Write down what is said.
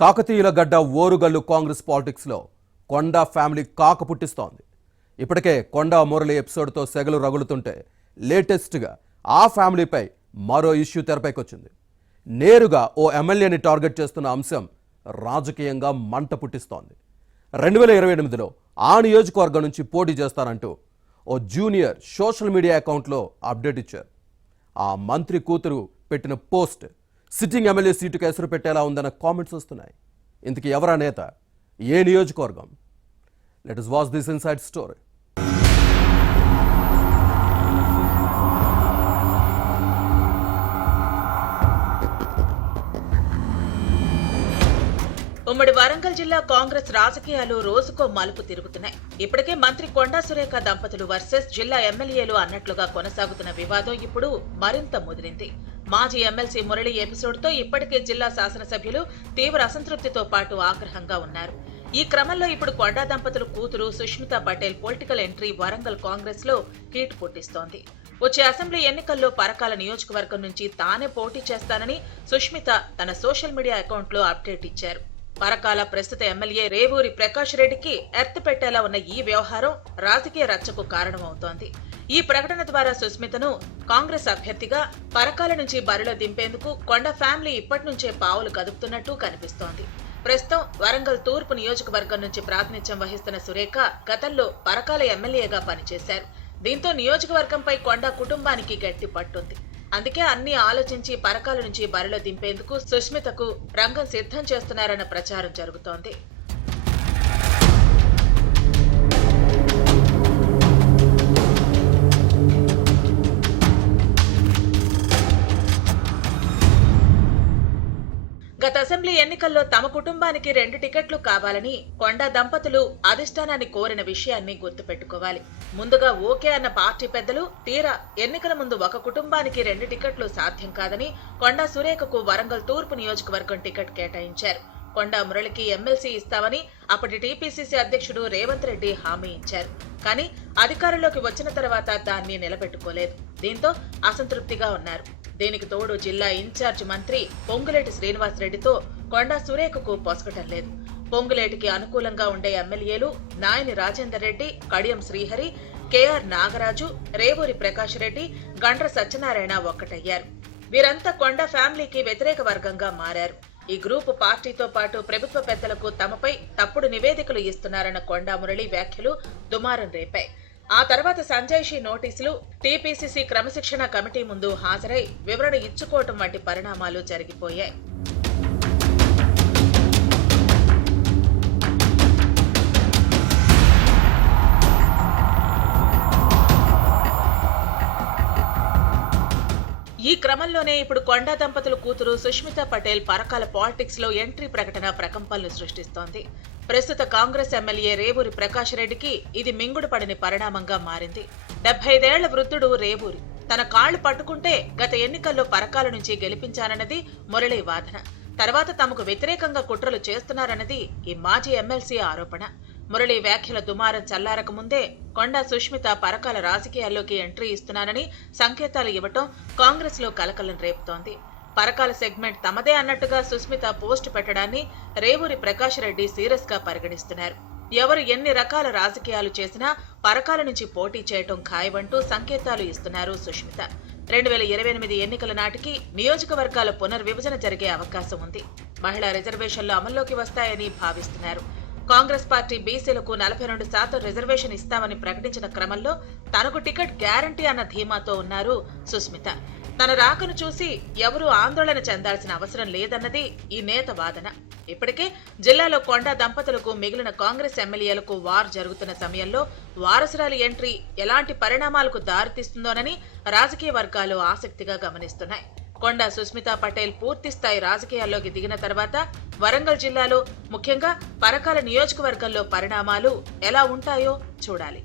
కాకతీయుల గడ్డ ఓరుగల్లు కాంగ్రెస్ పాలిటిక్స్లో కొండా ఫ్యామిలీ కాక పుట్టిస్తోంది. ఇప్పటికే కొండా మురళి ఎపిసోడ్తో సెగలు రగులుతుంటే లేటెస్ట్గా ఆ ఫ్యామిలీపై మరో ఇష్యూ తెరపైకొచ్చింది. నేరుగా ఓ ఎమ్మెల్యేని టార్గెట్ చేస్తున్న అంశం రాజకీయంగా మంట పుట్టిస్తోంది. 2028లో ఆ నియోజకవర్గం నుంచి పోటీ చేస్తారంటూ ఓ జూనియర్ సోషల్ మీడియా అకౌంట్లో అప్డేట్ ఇచ్చారు. ఆ మంత్రి కూతురు పెట్టిన పోస్ట్ సిట్టింగ్ ఎమ్మెల్యే సీటుకు ఎసురు పెట్టేలా ఉందన్న కామెంట్స్ వస్తున్నాయి. ఇంతకీ ఎవరా నేత, ఏ నియోజకవర్గం? Let us watch this inside story. ఉమ్మడి వరంగల్ జిల్లా కాంగ్రెస్ రాజకీయాలు రోజుకో మలుపు తిరుగుతున్నాయి. ఇప్పటికే మంత్రి కొండా సురేఖ దంపతులు వర్సెస్ జిల్లా ఎమ్మెల్యేలు అన్నట్లుగా కొనసాగుతున్న వివాదం ఇప్పుడు మరింత ముదిరింది. మాజీ ఎమ్మెల్సీ మురళి ఎపిసోడ్తో ఇప్పటికే జిల్లా శాసనసభ్యులు తీవ్ర అసంతృప్తితో పాటు ఆగ్రహంగా ఉన్నారు. ఈ క్రమంలో ఇప్పుడు కొండా దంపతులు కూతురు సుష్మితా పటేల్ పొలిటికల్ ఎంట్రీ వరంగల్ కాంగ్రెస్ లో హీట్ పుట్టిస్తోంది. వచ్చే అసెంబ్లీ ఎన్నికల్లో పరకాల నియోజకవర్గం నుంచి తానే పోటీ చేస్తానని సుష్మిత తన సోషల్ మీడియా అకౌంట్లో అప్డేట్ ఇచ్చారు. పరకాల ప్రస్తుత ఎమ్మెల్యే రేవూరి ప్రకాష్ రెడ్డికి ఎర్త్ పెట్టేలా ఉన్న ఈ వ్యవహారం రాజకీయ రచ్చకు కారణమవుతోంది. ఈ ప్రకటన ద్వారా సుస్మితను కాంగ్రెస్ అభ్యర్థిగా పరకాల నుంచి బరిలో దింపేందుకు కొండ ఫ్యామిలీ ఇప్పటి నుంచే పావులు కదుపుతున్నట్టు కనిపిస్తోంది. ప్రస్తుతం వరంగల్ తూర్పు నియోజకవర్గం నుంచి ప్రాతినిధ్యం వహిస్తున్న సురేఖ గతంలో పరకాల ఎమ్మెల్యేగా పనిచేశారు. దీంతో నియోజకవర్గంపై కొండ కుటుంబానికి గట్టి పట్టుంది. అందుకే అన్ని ఆలోచించి పరకాల నుంచి బరిలో దింపేందుకు సుష్మితకు రంగం సిద్ధం చేస్తున్నారన్న ప్రచారం జరుగుతోంది. గత అసెంబ్లీ ఎన్నికల్లో తమ కుటుంబానికి 2 టికెట్లు కావాలని కొండా దంపతులు అధిష్టానాన్ని కోరిన విషయాన్ని గుర్తుపెట్టుకోవాలి. ముందుగా ఓకే అన్న పార్టీ పెద్దలు తీరా ఎన్నికల ముందు ఒక కుటుంబానికి 2 టికెట్లు సాధ్యం కాదని కొండా సురేఖకు వరంగల్ తూర్పు నియోజకవర్గం టికెట్ కేటాయించారు. కొండా మురళికి ఎమ్మెల్సీ ఇస్తామని అప్పటి టీపీసీసీ అధ్యక్షుడు రేవంత్ రెడ్డి హామీ ఇచ్చారు. కానీ అధికారంలోకి వచ్చిన తర్వాత దాన్ని నిలబెట్టుకోలేదు. దీంతో అసంతృప్తిగా ఉన్నారు. దీనికి తోడు జిల్లా ఇన్ఛార్జ్ మంత్రి పొంగులేటి శ్రీనివాస్ రెడ్డితో కొండా సురేఖకు పొసగటం లేదు. పొంగులేటికి అనుకూలంగా ఉండే ఎమ్మెల్యేలు నాయని రాజేందర్ రెడ్డి, కడియం శ్రీహరి, కేఆర్ నాగరాజు, రేవూరి ప్రకాష్ రెడ్డి, గండ్ర సత్యనారాయణ ఒక్కటయ్యారు. వీరంతా కొండా ఫ్యామిలీకి వ్యతిరేక వర్గంగా మారారు. ఈ గ్రూపు పార్టీతో పాటు ప్రభుత్వ పెద్దలకు తమపై తప్పుడు నివేదికలు ఇస్తున్నారన్న కొండా మురళి వ్యాఖ్యలు దుమారం రేపాయి. ఆ తర్వాత సంజయ్షి నోటీసులు, టీపీసీసీ క్రమశిక్షణ కమిటీ ముందు హాజరై వివరణ ఇచ్చుకోవటం వంటి పరిణామాలు జరిగిపోయాయి. ఈ క్రమంలోనే ఇప్పుడు కొండా దంపతుల కూతురు సుష్మితా పటేల్ పరకాల పాలిటిక్స్ లో ఎంట్రీ ప్రకటన ప్రకంపనలు సృష్టిస్తోంది. ప్రస్తుత కాంగ్రెస్ ఎమ్మెల్యే రేవూరి ప్రకాష్ రెడ్డికి ఇది మింగుడు పడని పరిణామంగా మారింది. 75 ఏళ్ల వృద్ధుడు రేవూరి తన కాళ్లు పట్టుకుంటే గత ఎన్నికల్లో పరకాల నుంచి గెలిపించారన్నది మురళి వాదన. తర్వాత తమకు వ్యతిరేకంగా కుట్రలు చేస్తున్నారన్నది ఈ మాజీ ఎమ్మెల్సీ ఆరోపణ. మురళి వ్యాఖ్యల దుమారం చల్లారక ముందే కొండా సుష్మిత పరకాల రాజకీయాల్లోకి ఎంట్రీ ఇస్తున్నానని సంకేతాలు ఇవ్వటం కాంగ్రెస్ లో కలకలం రేపుతోంది. పరకాల సెగ్మెంట్ తమదే అన్నట్టుగా సుస్మిత పోస్టు పెట్టడాన్ని రేవూరి ప్రకాష్ రెడ్డి సీరియస్ గా పరిగణిస్తున్నారు. ఎవరు ఎన్ని రకాల రాజకీయాలు చేసినా పరకాల నుంచి పోటీ చేయటం ఖాయమంటూ సంకేతాలు ఇస్తున్నారు సుష్మిత. 2028 ఎన్నికల నాటికి నియోజకవర్గాల పునర్విభజన జరిగే అవకాశం ఉంది. మహిళా రిజర్వేషన్లు అమల్లోకి వస్తాయని భావిస్తున్నారు. కాంగ్రెస్ పార్టీ బీసీలకు 42% రిజర్వేషన్ ఇస్తామని ప్రకటించిన క్రమంలో తనకు టికెట్ గ్యారంటీ అన్న ధీమాతో ఉన్నారు సుస్మిత. తన రాకను చూసి ఎవరూ ఆందోళన చెందాల్సిన అవసరం లేదన్నది ఈ నేత వాదన. ఇప్పటికే జిల్లాలో కొండా దంపతులకు మిగిలిన కాంగ్రెస్ ఎమ్మెల్యేలకు వార్ జరుగుతున్న సమయంలో వారసురాలి ఎంట్రీ ఎలాంటి పరిణామాలకు దారితీస్తుందోనని రాజకీయ వర్గాలు ఆసక్తిగా గమనిస్తున్నాయి. కొండా సుష్మితా పటేల్ పూర్తి స్థాయి రాజకీయాల్లోకి దిగిన తర్వాత వరంగల్ జిల్లాలో ముఖ్యంగా పరకాల నియోజకవర్గంలో పరిణామాలు ఎలా ఉంటాయో చూడాలి.